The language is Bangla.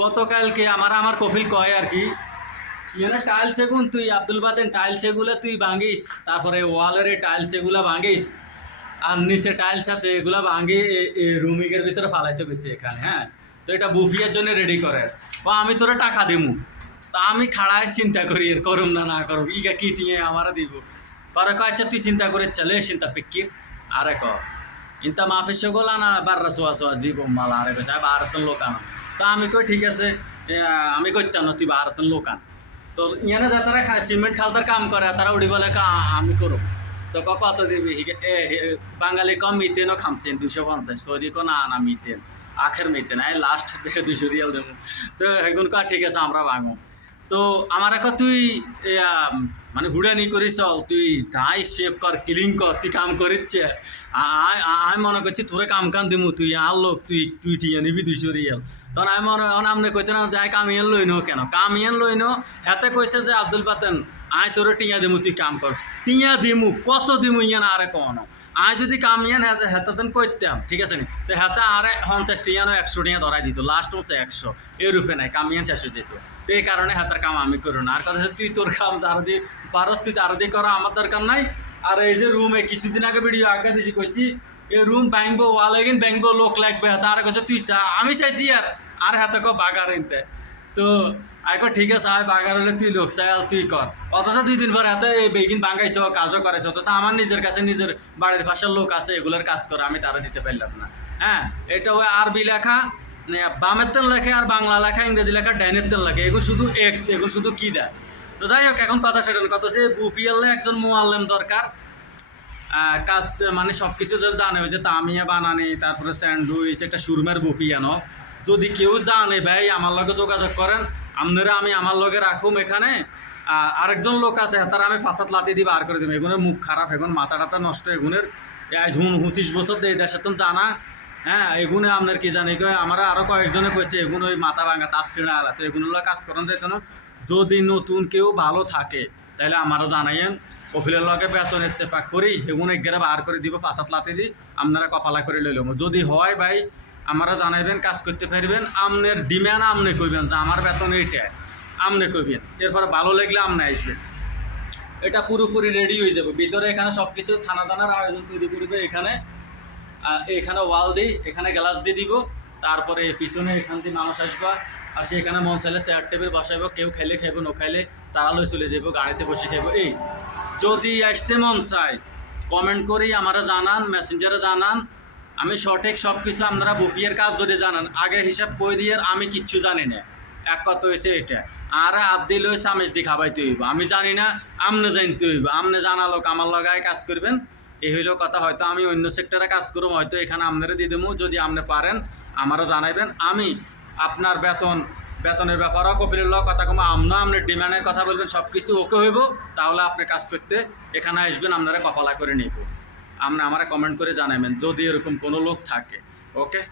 গতকালকে আমার কপিল কয় আর কি ইয়ানে টাইলস এগুন তুই আব্দুল বাতেন টাইলস এগুলো তুই ভাঙিস, তারপরে ওয়ালের টাইলস এগুলো ভাঙিস, আর নিচে টাইলস আছে এগুলো ভাঙি রুমিকের ভিতরে ফালাইতে গেছি এখানে। হ্যাঁ, তো এটা বুফিয়ার জন্য রেডি করে, বা আমি তোরা টাকা দিমু। তা আমি খাড়ায় চিন্তা করি এর করুম না না করুম, ইগা কি টিঙে আমারা দিব। পরে কয় আচ্ছা তুই চিন্তা করে চলে চিন্তা ফিকির আরে ক ইন্তা মাফের সকল আনা বাররা সোয়া সোয়া জীবন মালা আরে কইছে ভারতের লোক আনা। তা আমি কই ঠিক আছে, আমি কইতাম না তুই ভারতের লোক আন। তো ইয়ানে যা তারা সিমেন্ট খালতার কাম করে তারা উড়ি বলে আমি করব। তো কত দিবি বাঙালি কম মিতেনও খামছেন 250, সৌদি কো না মিতেন আখের মিতেন লাস্ট 200 রিয়াল দেবো। তো এখন কা ঠিক আছে আমরা ভাঙো। তো আমার এখন তুই মানে হুড়ানি করিস চল, তুই ডাই শেপ কর ক্লিন কর, তুই কাম করিচ্ছে। আমি মনে করছি তোরে কাম দিমু, তুই আর লোক তুই টিয়ে নিবি 200 রিয়াল। তখন আমি মনে আপনি কইতে না যাই কামিয়ান লইনো কেন, কামিয়ান লইনো হাতে কইছে যে আব্দুল বাতেন আয় তোরে টিয়া দিমু, তুই কাম কর। টিয়া দিমু কত দিমু ইয়ান আরে কনো, আয় যদি কামিয়ান হেতাতেন কইতাম ঠিক আছে নি, তো হাতে আরে 50 টিয়ানো 100 টিয়া ধরাই দিত, লাস্ট হচ্ছে 100 এর রূপে নাই, কামিয়ান শেষ হয়ে যেত। তো এই কারণে হাতের কাম আমি করো না। আর কথা হচ্ছে তুই তোর কাম যারা দিয়ে পারস তুই তারা দিয়ে করা আমার দরকার নাই। আর এই যে রুমে কিছুদিন আগে ভিডিও আজ্ঞা দিয়েছি কইছি এই রুম ব্যাংবো ওয়াল এগিন ব্যাংবো লোক লাগবে, তার কাছে তুই আমি চাইছি আর হাতে কো বাগার এনতে। তো আইকো ঠিক আছে আয় বাগার হলে তুই লোক চাই তুই কর। অথচ 2 দিন পর হাতে এই বেগিন ভাঙাইছ কাজও করেছে, অথচ আমার নিজের কাছে নিজের বাড়ির পাশের লোক আছে এগুলোর কাজ করে, আমি তারা দিতে পারলাম না। হ্যাঁ, এটা ওই আরবি লেখা বামের তেল লেখে, আর বাংলা লেখা ইংরেজি লেখা ডাইনের তেল লেখে, এগুলো শুধু এক্স, এগুলো শুধু কি দেয়। তো যাই হোক এখন কথা সেটা কত সে বুপিএল একজন মুআল্লিম দরকার, কাজ মানে সব কিছু জানে, ওই যে তামিয়া বানানি, তারপরে স্যান্ডউইচ, একটা সুরমের বুপিয়ানো। যদি কেউ জানে ভাই আমার লগে যোগাযোগ করেন, আপনারা আমি আমার লগে রাখুম এখানে। আরেকজন লোক আছে তারা আমি ফাঁসাত লাতি দিয়ে বার করে দেবো। এগুলোর মুখ খারাপ, এখন মাথা টাথা নষ্ট, এগুনের 25 বছর এই দেশের তো জানা। হ্যাঁ, এগুনে আপনার কি জানি আমরা আরও কয়েকজনে কইছে এগুলো ওই মাথা ভাঙা তার ছিঁড়া আলা, তো এগুলো কাজ করেন যেত না। যদি নতুন কেউ ভালো থাকে তাহলে আমারও জানাইয়েন, কফিলের লগে বেতন ইত্তেফাক করি এগুলো একগেরা বার করে দিব, পাঁচাত লাতি দিই, আপনারা কপালা করে লইলাম। যদি হয় ভাই আমরা জানাইবেন, কাজ করতে পারবেন। আপনার ডিম্যান্ড আপনি কইবেন যে আমার বেতন এইটা, আপনি কইবেন। এরপরে ভালো লাগলে আপনি আসবেন। এটা পুরোপুরি রেডি হয়ে যাবে ভিতরে, এখানে সব কিছু খানা দানার আয়োজন তৈরি করবে। এখানে ওয়াল দিই, এখানে গ্লাস দিয়ে দিব, তারপরে পিছনে এখান দিয়ে মানুষ আসবা, আর সেখানে মন চাইলে চেয়ার টেবিল বসাইব, কেউ খাইলে খাইব, ন খাইলে তারা লই চলে যাব, গাড়িতে বসে খাইব। এই যদি আসতে মন চায় কমেন্ট করেই আমরা জানান, মেসেঞ্জারে জানান। আমি সঠিক সব কিছু আপনারা বুফিয়ের কাজ যদি জানান আগে হিসাব করে দিয়ে, আমি কিচ্ছু জানি না। এক কথা হয়েছে এটা, আর আদি লইছে আমি দি খাবাইতে হইব, আমি জানি না, আমনে জানতে হইব। আমনে জানালো আমার লগায় কাজ করবেন, এই হইলেও কথা। হয়তো আমি অন্য সেক্টরে কাজ করব, হয়তো এখানে আপনারা দিয়ে দেবো। যদি আপনি পারেন আমারও জানাইবেন। আমি আপনার বেতনের ব্যাপারেও কপিলের কথা কমা, আপনার ডিমান্ডের কথা বলবেন, সব কিছু ওকে হইব, তাহলে আপনি কাজ করতে এখানে আসবেন, আপনারা কপালা করে নিব। আপনি আমারা কমেন্ট করে জানাবেন যদি এরকম কোনো লোক থাকে। ওকে।